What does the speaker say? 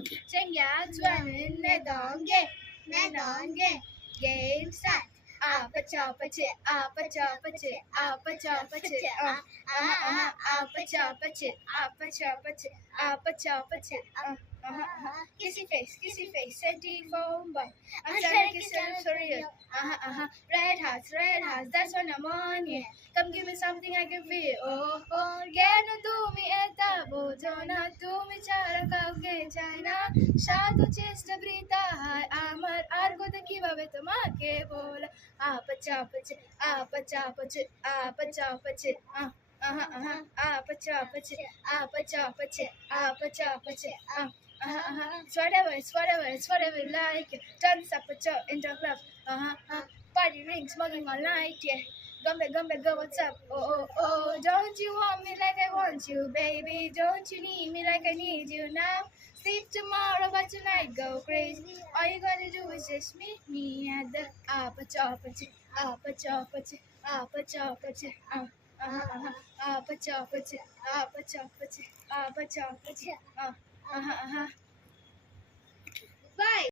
Chengyats running, nedonge, game start. Up a chop a chip, up a chop a chip, up a chop a chip, up a chop a chip, up a chop a chip, up a chop a chip, kissy face, senti phone boy. I'm trying to kiss you for real. Red hearts, that's when I'm on, yeah. Come give me something I can feel. Oh, oh, yeah, no, do me at the botona, do me charaka, China. Shadow chest a brita, armor, argo the kiva with the market bola. Up a chop a chip, up a chop a chip, up a chop a chip, up a chop a chip, up a chop a chip, up a chop a chip, It's whatever, it's whatever you like. Dance up a chop in the club. Party ring, smoking all night, yeah. Gumbe, go, what's up? Oh, oh, oh, don't you want me like I want you, baby? Don't you need me like I need you now? Sleep tomorrow, but tonight go crazy. All you gotta do is just meet me at the upper chopper, upper chopper, upper chopper, upper chopper, upper chopper, upper chopper, Bye.